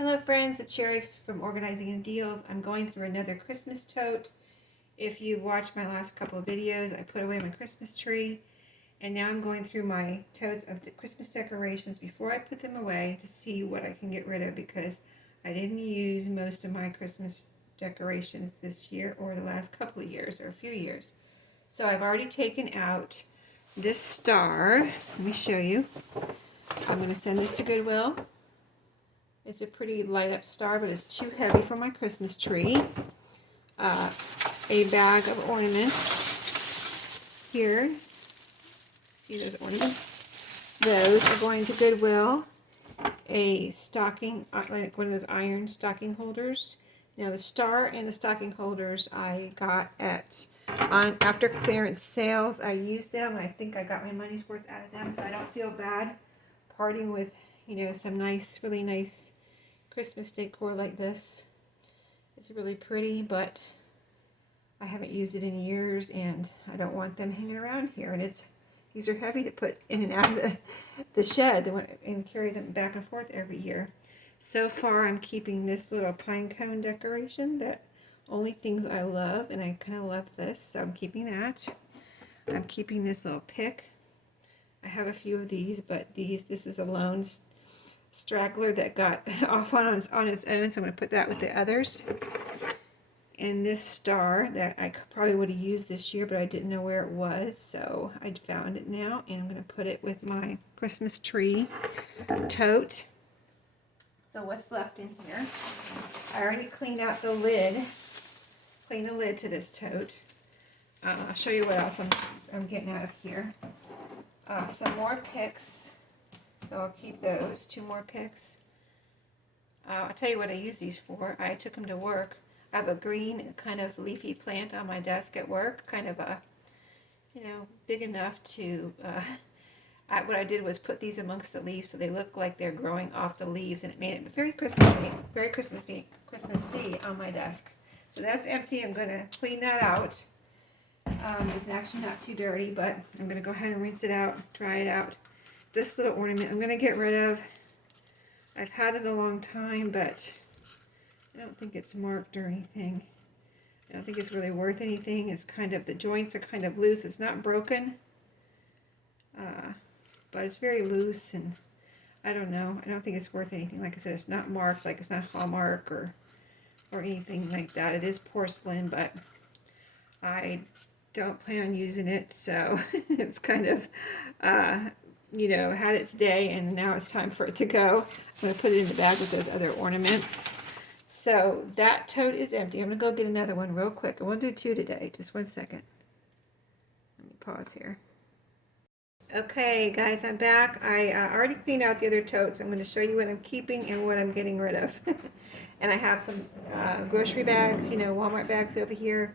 Hello friends, it's Sherry from Organizing and Deals. I'm going through another Christmas tote. If you watched my last couple of videos, I put away my Christmas tree, and now I'm going through my totes of Christmas decorations before I put them away to see what I can get rid of, because I didn't use most of my Christmas decorations this year or the last couple of years or a few years. So I've already taken out this star. Let me show you. I'm going to send this to Goodwill. It's a pretty light up star, but it's too heavy for my Christmas tree. A bag of ornaments here. See those ornaments? Those are going to Goodwill. A stocking, like one of those iron stocking holders. Now the star and the stocking holders I got after clearance sales. I used them. I think I got my money's worth out of them, so I don't feel bad parting with, some nice, really nice Christmas decor like this. It's really pretty, but I haven't used it in years, and I don't want them hanging around here. And these are heavy to put in and out of the shed and carry them back and forth every year. So far, I'm keeping this little pine cone decoration, that only things I love, and I kind of love this, so I'm keeping that. I'm keeping this little pick. I have a few of these, but this is a lone straggler that got off on its own, so I'm going to put that with the others. And this star that I probably would have used this year, but I didn't know where it was, so I found it now, and I'm going to put it with my Christmas tree tote. So what's left in here? I already cleaned out the lid. Cleaned the lid to this tote. I'll show you what else I'm getting out of here. Some more picks. So I'll keep those. 2 more picks. I'll tell you what I use these for. I took them to work. I have a green kind of leafy plant on my desk at work. Kind of a, big enough to, what I did was put these amongst the leaves so they look like they're growing off the leaves. And it made it very Christmassy on my desk. So that's empty. I'm going to clean that out. It's actually not too dirty, but I'm going to go ahead and rinse it out, dry it out. This little ornament I'm going to get rid of. I've had it a long time, but I don't think it's marked or anything. I don't think it's really worth anything. It's kind of, the joints are kind of loose. It's not broken, but it's very loose, and I don't know. I don't think it's worth anything. Like I said, it's not marked, like it's not Hallmark or anything like that. It is porcelain, but I don't plan on using it, so it's kind of, had its day, and now it's time for it to go. I'm going to put it in the bag with those other ornaments. So that tote is empty. I'm going to go get another one real quick, and we'll do 2 today. Just 1 second. Let me pause here. Okay, guys, I'm back. I already cleaned out the other totes. I'm going to show you what I'm keeping and what I'm getting rid of. And I have some grocery bags, Walmart bags over here.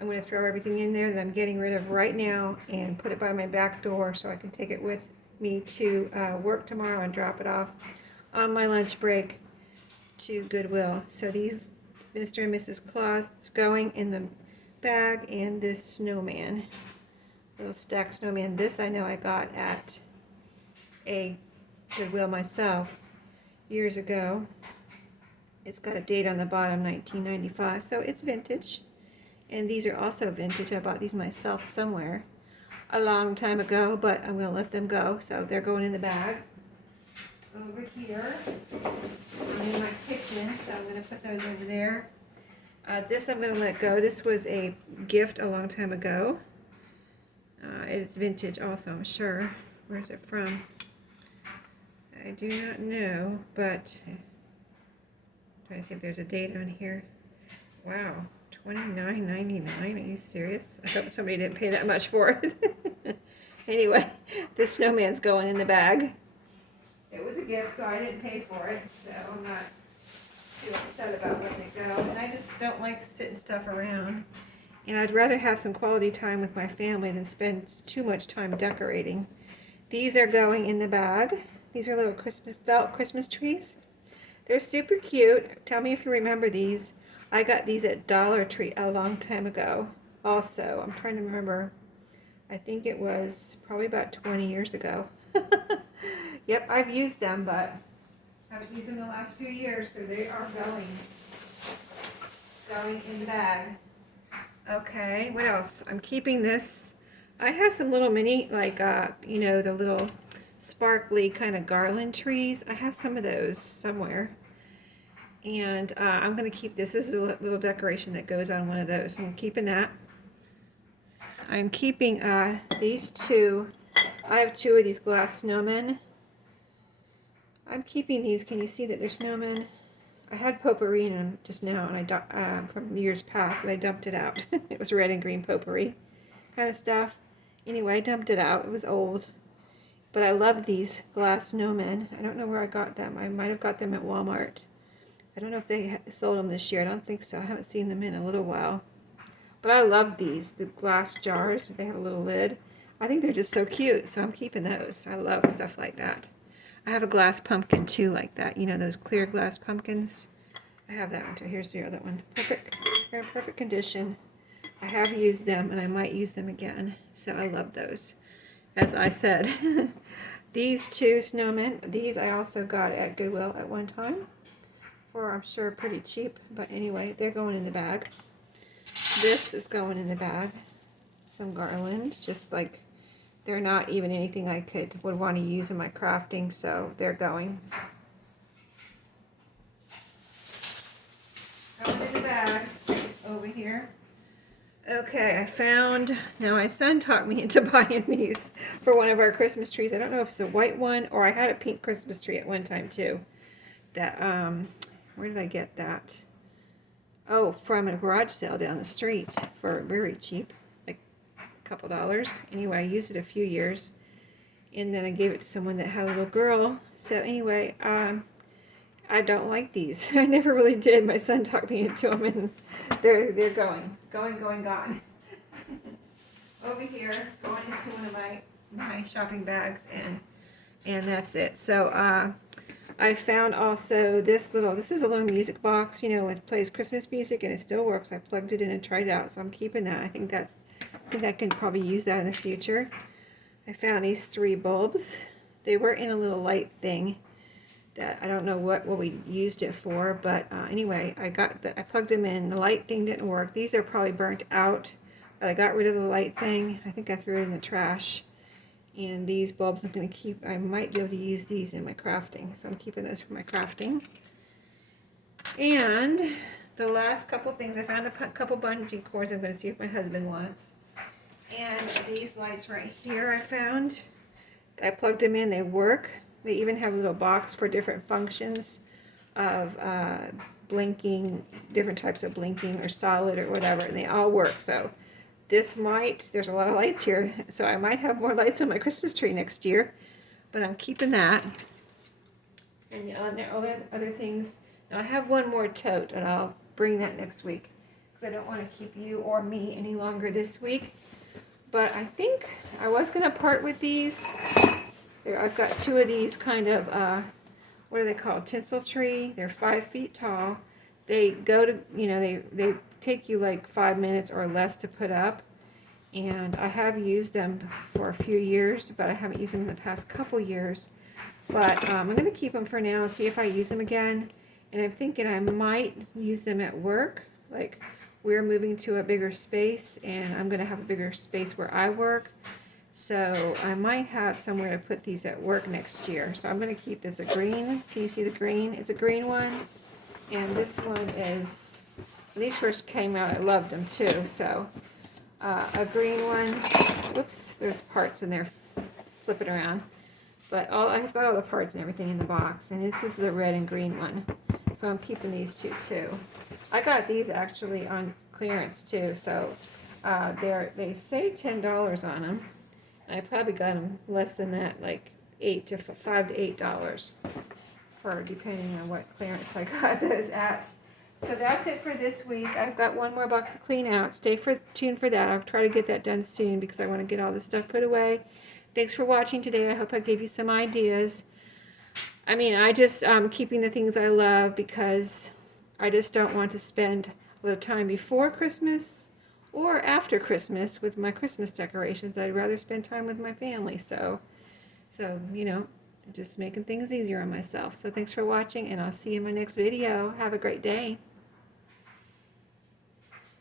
I'm going to throw everything in there that I'm getting rid of right now and put it by my back door so I can take it with me to work tomorrow and drop it off on my lunch break to Goodwill. So these Mr. and Mrs. Claus, it's going in the bag, and this snowman, little stacked snowman. This I know I got at a Goodwill myself years ago. It's got a date on the bottom, 1995, so it's vintage. And these are also vintage. I bought these myself somewhere a long time ago, but I'm going to let them go. So they're going in the bag. Over here, I'm in my kitchen, so I'm going to put those over there. This I'm going to let go. This was a gift a long time ago. It's vintage also, I'm sure. Where's it from? I do not know, but I'm trying to see if there's a date on here. Wow. $29.99. Are you serious? I hope somebody didn't pay that much for it. Anyway, this snowman's going in the bag. It was a gift, so I didn't pay for it, so I'm not too upset about letting it go. And I just don't like sitting stuff around. And I'd rather have some quality time with my family than spend too much time decorating. These are going in the bag. These are little felt Christmas trees. They're super cute. Tell me if you remember these. I got these at Dollar Tree a long time ago also. I'm trying to remember. I think it was probably about 20 years ago. Yep, I've used them, but Haven't used them the last few years, so they are going in the bag. Okay, what else? I'm keeping this. I have some little mini, like, you know, the little sparkly kind of garland trees. I have some of those somewhere. And I'm going to keep this. This is a little decoration that goes on one of those. I'm keeping that. I'm keeping these two. I have two of these glass snowmen. I'm keeping these. Can you see that they're snowmen? I had potpourri in them just now, and from years past, and I dumped it out. It was red and green potpourri kind of stuff. Anyway, I dumped it out. It was old. But I love these glass snowmen. I don't know where I got them. I might have got them at Walmart. I don't know if they sold them this year. I don't think so. I haven't seen them in a little while. But I love these, the glass jars. They have a little lid. I think they're just so cute, so I'm keeping those. I love stuff like that. I have a glass pumpkin too like that. You know those clear glass pumpkins? I have that one too. Here's the other one. Perfect. They're in perfect condition. I have used them and I might use them again. So I love those. As I said, these two snowmen, these I also got at Goodwill at one time. For I'm sure pretty cheap. But anyway, they're going in the bag. This is going in the bag. Some garlands, just like they're not even anything I would want to use in my crafting, so they're going. Going in the bag over here. Okay, I found, now my son talked me into buying these for one of our Christmas trees. I don't know if it's a white one, or I had a pink Christmas tree at one time too. That, where did I get that? Oh, from a garage sale down the street for very cheap, like a couple dollars. Anyway, I used it a few years, and then I gave it to someone that had a little girl. So anyway, I don't like these. I never really did. My son talked me into them, and they're going, gone. Over here, going into one of my shopping bags, and that's it. So I found also this is a little music box, you know, it plays Christmas music and it still works. I plugged it in and tried it out, so I'm keeping that. I think I can probably use that in the future. I found these 3 bulbs. They were in a little light thing that I don't know what we used it for, but anyway, I plugged them in. The light thing didn't work. These are probably burnt out, but I got rid of the light thing. I think I threw it in the trash. And these bulbs I'm going to keep. I might be able to use these in my crafting, so I'm keeping those for my crafting. And the last couple things, I found a couple bungee cords I'm going to see if my husband wants. And these lights right here I found. I plugged them in, they work. They even have a little box for different functions of blinking, different types of blinking or solid or whatever, and they all work. So there's a lot of lights here, so I might have more lights on my Christmas tree next year, but I'm keeping that. And other things, now I have one more tote, and I'll bring that next week, because I don't want to keep you or me any longer this week. But I think I was going to part with these. I've got 2 of these kind of, what are they called, tinsel tree. They're 5 feet tall. They go to, you know, they take you like 5 minutes or less to put up, and I have used them for a few years, but I haven't used them in the past couple years. But I'm going to keep them for now and see if I use them again. And I'm thinking I might use them at work. Like, we're moving to a bigger space, and I'm going to have a bigger space where I work. So I might have somewhere to put these at work next year. So I'm going to keep this a green. Can you see the green? It's a green one. And this one is, when these first came out, I loved them too. So a green one. Oops, there's parts in there flipping around. But I've got all the parts and everything in the box. And this is the red and green one. So I'm keeping these 2 too. I got these actually on clearance too. So they say $10 on them. I probably got them less than that, like $5 to $8 for depending on what clearance I got those at. So that's it for this week. I've got one more box to clean out. Stay tuned for that. I'll try to get that done soon because I want to get all this stuff put away. Thanks for watching today. I hope I gave you some ideas. I mean, I'm keeping the things I love because I just don't want to spend a little time before Christmas or after Christmas with my Christmas decorations. I'd rather spend time with my family. So you know, Just making things easier on myself. So thanks for watching, and I'll see you in my next video. Have a great day.